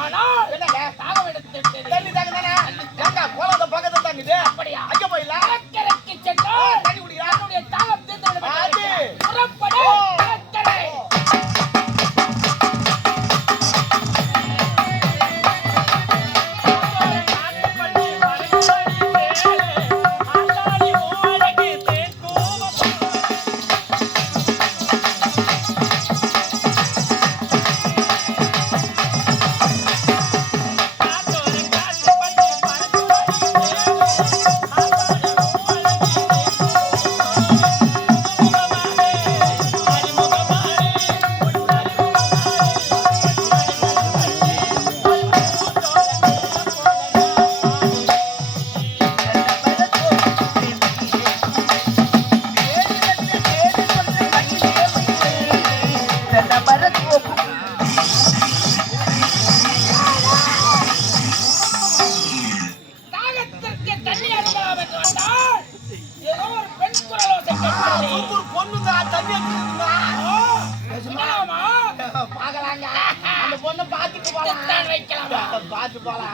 ஆனால் தாகம் எடுத்து தண்ணி தாங்க பக்கத்துல தாங்குது அப்படியா அங்க போயிடலாம் கடற்கரைக்கு சென்றால் தண்ணி குடிக்கிறான் தாகம் தீர்ந்து புறப்படு கடற்கரை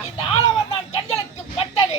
இந்த ஆளவன் நான் கண்களுக்கு பட்டது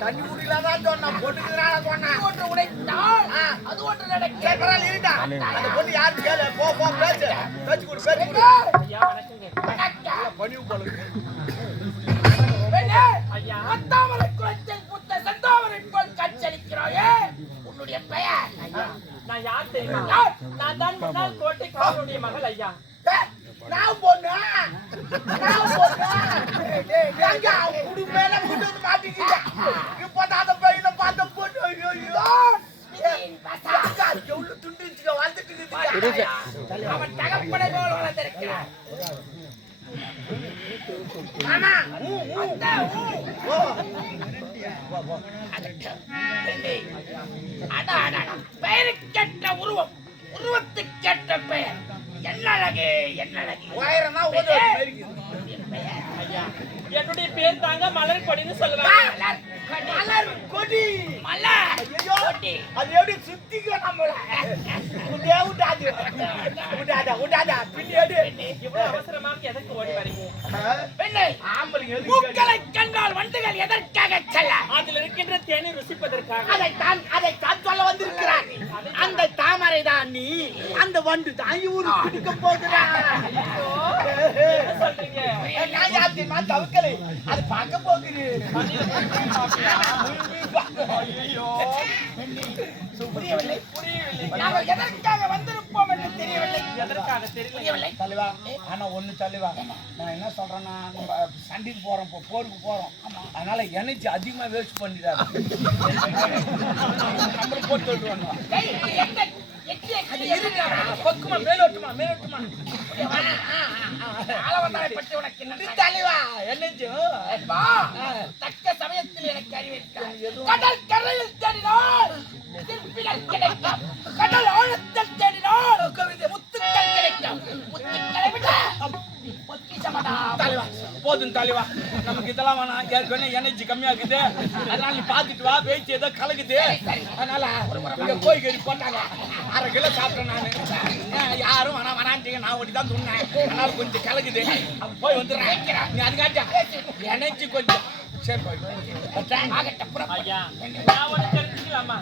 தண்ணி குடிக்கலாதான் சொன்னா பொண்ணுக்குறான சொன்னா ஒன்று உடைத்தால் அது ஒன்று நடக்க அந்த பொண்ணு யாரு கேளு போ பேசு பேச்சு கொடு பேச்சு பணிவு போலுக்கு பத்தாமரை குளத்தில் புத்த செந்தாமரை போல் காட்சியளிக்கிறாயே உன்னுடைய பெயர் நான் யார் தெரியுமா? நான் தான் முன்னாள் கோட்டை காவலுடைய மகள் ஐயா. நான் பொண்ணு குடும்பேல கூட்டு மாட்டிக்கிட்ட இப்பதான் அந்த பையனை பார்த்த பொண்ணு துண்டிச்சுக்க வாழ்ந்துட்டு அவன் தகப்பனை போல் வளர்ந்திருக்கிறான். பெயருக்கேற்ற உருவம் உருவத்துக்கேற்ற பெயர் என்னழகு என்னுடைய பேர் தாங்க மலர் கொடின்னு சொல்லுவாங்க. மலர் கொடி மலர் அது எப்படி சுத்திக்க நம்மள அவசரமாக எதற்கு ஓடி வரீங்க? பூக்களை கண்டால் வண்டுகள் எதற்காக செல்ல? அதில் இருக்கின்ற தேனை ருசிப்பதற்காக. அதைத்தான் சொல்ல வந்திருக்கிறார். அந்த தாமரை தான் நீ, அந்த வண்டு தான் இவரு பிடிக்க போகிறான். சொல்றீங்க தவிர்க்கலை அது பார்க்க போகுது. நாங்கள் எதற்காக வந்திருப்போம் என்று தெரியவில்லை. எதற்காக தெரியவில்லை தலைவா. ஆனா ஒண்ணு தலைவா, நான் என்ன சொல்றேன்னா, நம்ம சண்டைக்கு போறோம், போருக்கு போறோம், அதனால எனர்ஜி அதிகமா வேஸ்ட் பண்ணிடாது. நம்மள போட்டு விட்டுருவாங்க. பக்குமா மேலோட்டுமா தலைவா என்னச்சு தக்க சமயத்தில் எனக்கு அறிவித்தார். கடல் கரையில் தேடினால் கிடைக்கும், கடல் ஆழத்தில் தேடினால் முத்துக்கள் கிடைக்கும். முத்துக்களை விட பொக்கிஷமடா தலைவா. போதும் தலைவா, நமக்கு இதெல்லாம் வேணாம். ஏற்கனவே எனர்ஜி கம்மியா இருக்குது. அதனால நீ பாத்துட்டு வா, வெயிட் ஏதோ கலக்குது. அதனால இங்க கோழி கறி போட்டாங்க, 1/2 கிலோ சாப்பிட்டேன் நானு. யாரும் வேணான்ட்டீங்க, நான் ஒட்டி தான் சொன்னேன். அதனால கொஞ்சம் கலக்குது, போய் வந்துடுறேன். நீ அதுக்காச்சா எனர்ஜி கொஞ்சம் சரி போய் ஐயா, நான் ஒண்ணு தெரிஞ்சுக்கலாமா?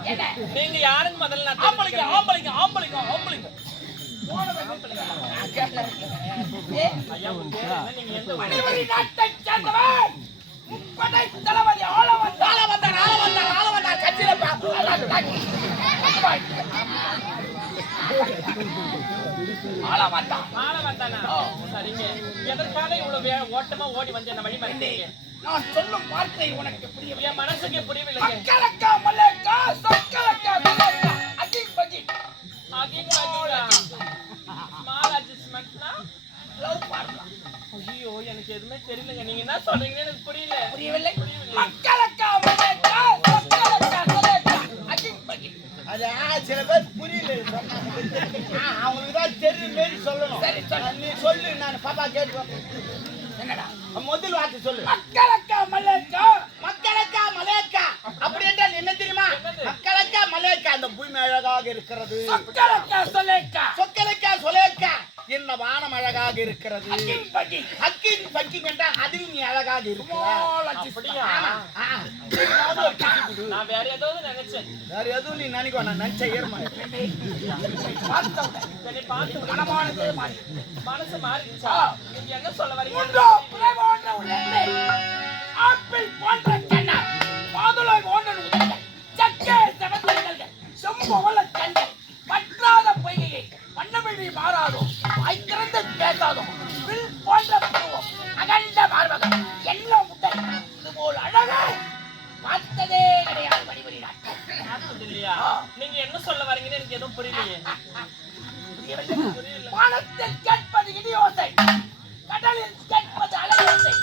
நீங்க யாருன்னு முதல்ல நான் ஆம்பளைங்க தெரிஞ்சுக்கிறேன். ஆம்பளைங்க ஆம்பளைங்க ஆம்பளைங்க ஐயா, உங்க பேர் என்ன? நீங்க எந்த ஊரு? மணிவரி நாட்டைச் சேர்ந்தவன். முப்படை தளபதி ஆள வந்தார் கட்சியில ஆள வந்தான். ஆள வந்தானா? சரிங்க. எதற்காக இவ்வளவு ஓட்டமா ஓடி வந்து என்ன வழி மறித்தீங்க? நான் சொல்லும் வார்த்தை உனக்கு புரியவில்லை. என் மனசுக்கு புரியவில்லைங்க. மக்களக்கா மல்லேக்கா சக்கலக்கா மல்லேக்கா அஜித் பஜித் அகின் பாத்தீங்களா? ஸ்மால் அட்ஜஸ்ட்மெண்ட்னா லவ் பண்ணலாம். ஐயோ, எனக்கு எதுவுமே தெரியலங்க. நீங்க என்ன சொல்றீங்கன்னு எனக்கு புரியல. புரியவில்லை. மக்களக்கா மல்லேக்கா சக்கலக்கா மல்லேக்கா அஜித் பஜித். அது சில பேர் புரியல அவங்களுக்கு தான் தெரியும் மாரி சொல்லணும். சரி சொல்லு. நீ சொல்லு, நான் பாப்பா கேட்டுவேன். என்னடா முதல் வார்த்தை சொல்லு. மக்களக்கா மல்லேக்கா மக்களக்கா மலேக்கா அப்படி என்றால் என்ன தெரியுமா? என்னது? மக்களக்கா மலேக்கா அந்த பூமி அழகாக இருக்கிறது. மக்களக்கா சொல்லேக்கா சொக்கலக்கா சொலேக்கா இந்த வானம் அழகாக இருக்கிறது. அஜித் பஜித் ஹக்கிங் பக்கிங் என்றால் அதில் நீ அழகாக இருக்கிறாய். அப்படியா? ஆ. நான் வேற ஏதாவது நினைச்சேன். வேற எதுவும் நீ நினைக்கோ, நான் நினைச்ச ஏறுமா. சரி, பார்த்து மனமானது மாறி மனசு மாறிடுச்சா? நீங்க என்ன சொல்ல வரீங்க? உண்டோ புலை போன்ற ஒரு எண்ணெய், ஆப்பிள் போன்ற கண்ணா, மாதுளை போன்ற உதடுகள், சக்கை சிவந்த இதழ்கள், செம்பவள கண்கள், வற்றாத பொய்கையை, வண்ணமிழி மாறாதோ, வாய் திறந்து பேசாதோ, வில் போன்ற புருவம், அகண்ட மார்பகம், எல்லாம் உடை, இதுபோல் அழகை பார்த்ததே கிடையாது மணிவரி நாட்கள். பார்த்தது இல்லையா? நீங்க என்ன சொல்ல வரீங்கன்னு எனக்கு எதுவும் புரியலையே. புரியல. வானத்தில் கேட்பது இடி ஓசை, கடலில் கேட்பது அலை ஓசை,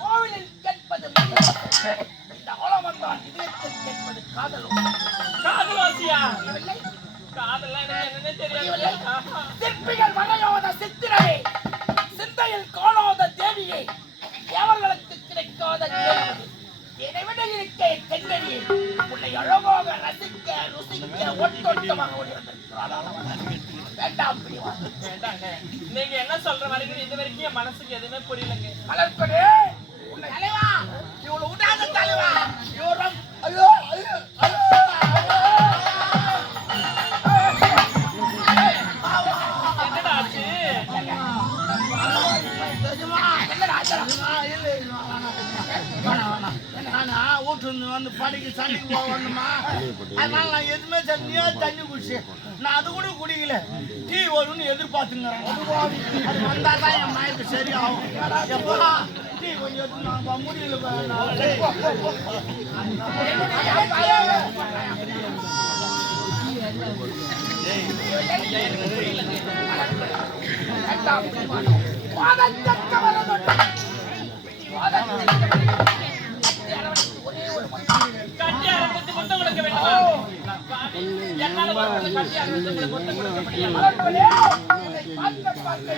கோவிலில் கேட்பது மணி ஓசை. இந்த ஓலமந்தான் இதயத்தில் கேட்பது காதல் ஓசை. காதல் வாசியா? புரியவில்லை? காதல்லாம் எனக்கு என்னன்னே தெரியாது. ஆஹா. சிற்பிகள் வரையாத சித்திரையை, சிந்தையில் காணாத தேவியை, தேவர்களுக்கு கிடைக்காத தேவதை, என்னை விட இருக்க தென்னடியை, உன்னை அழகாக ரசிக்க ருசிக்க ஒட்டொட்டமாக ஓடி வந்திருக்கிறாள். வேண்டாம் பிரிவான். வேண்டாங்க. நீங்க என்ன சொல்ற வரீங்கன்னு இது வரைக்கும் என் மனசுக்கு எதுவுமே புரியலங்க. மலர்கொடி உன்னை தலைவா, இவ்வளவு விடாத தலைவா. யோரம் ஐயோ ஐயோ ஐயோ என்னடா ஆச்சு? என்னடா ஆச்சரம்? நானா வீட்டுல இருந்து வந்து படிக்க சண்டைக்கு போக வேண்டுமா? அதனால நான் எதுவுமே தண்ணியா தண்ணி குடிச்சு நான் அது கூட குடிக்கல. டீ வரும்னு எதிர்பார்த்துங்கிறேன். அது வந்தாதான் என் மயக்கு சரியாகும். எப்பா டீ கொஞ்சம் எடுத்து நான் முடியல. வேண்டாம் பிரிவான். வாதத்தக்க வரதொட்டு. வாதத்தக்க வரதொட்டு. ஒரே ஒரு முத்தம். கட்டி அரவணைத்து முத்தம் கொடுக்க வேண்டுமா? நான் பாவி. என்னால ஒரு முறை கட்டி அரவணைத்து உங்களுக்கு முத்தம் கொடுக்க முடியாது. மலர்கொடி உன்னை பார்க்க பார்க்க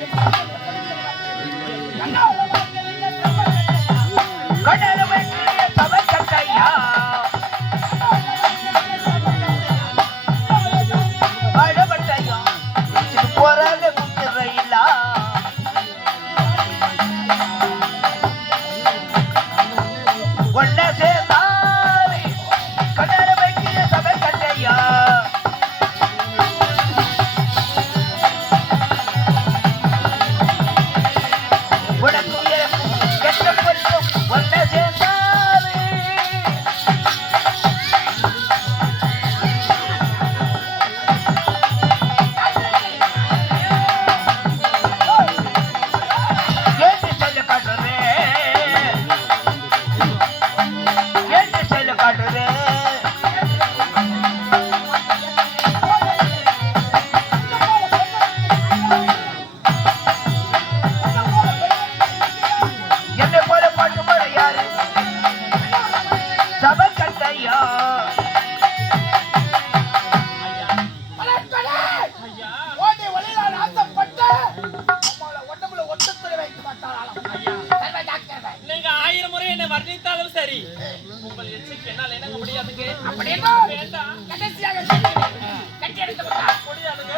என்ன கடலுமைக்கிய சபக்கட்டையா அழவட்டையா போராத குதிரையிலா ஒன்ன சேர்ந்தாலே கடலுமைக்கிய சபக்கட்டையா உனக்கு கெட்ட பொருளும் ஒன்ன சேர்ந்த என்னால என்னங்க முடியாதுங்க. அப்படி என்றால் வேண்டாம். கடைசியாக சொல்கிறேன். கட்டி எடுத்து விட்டார். முடியாதுங்க.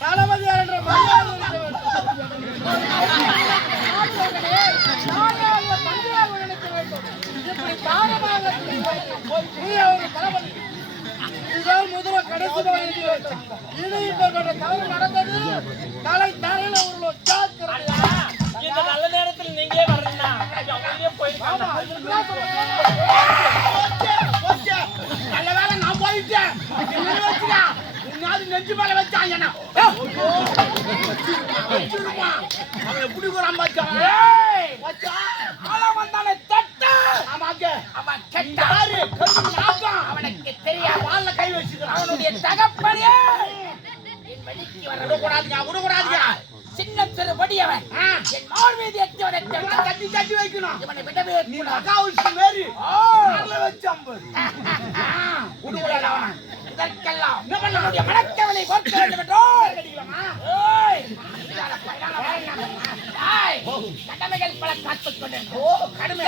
தளபதியார் என்ற மரியாதை இருக்க வேண்டும். நீ அவர் தளபதி. இதுதான் முதல்ல கடைசி வேண்டும். இது இந்த தவறு நடந்தது. தலை தரையில ஒரு ஜாக்கிரதை. இந்த நல்ல நேரத்துல நீங்களே வரலன்னா அவங்களே போயிருக்காங்க. போச்சு. நல்ல வேளை நான் போயிட்டேன். என்ன வச்சுடா? உன்னாது நெஞ்சு மேல வச்சாங்கண்ணா. அவன் எப்படி கூறாம வச்சான்? வச்சா அவன் வந்தானே தட்டு. ஆமாங்க. அவன் கெட்டான். யாரு? கருப்பு நாகம். அவனுக்கு தெரியாது. வால்ல கை வச்சுக்கிறான். அவனுடைய தகப்பனே என் வழிக்கு வர விடக்கூடாதுங்க, விடக்கூடாதுங்க. சின்ன சிறு வடியவன் என் மார் மீது எத்தியவனை தட்டி தட்டி வைக்கணும். இவனை விடவே நீ கூடாது. மகாவுஷி மாரி ஓ, நல்ல வச்சம்பது. விடுவதா அவன். இதற்கெல்லாம் நம்முடைய மனக்கவலை பொறுக்க வேண்டும் என்றால் ஏய், இதான பையனால வரேன். ஏய், கடமைகள் பல காத்துக் கொண்டிருக்கிறோம். கடுமை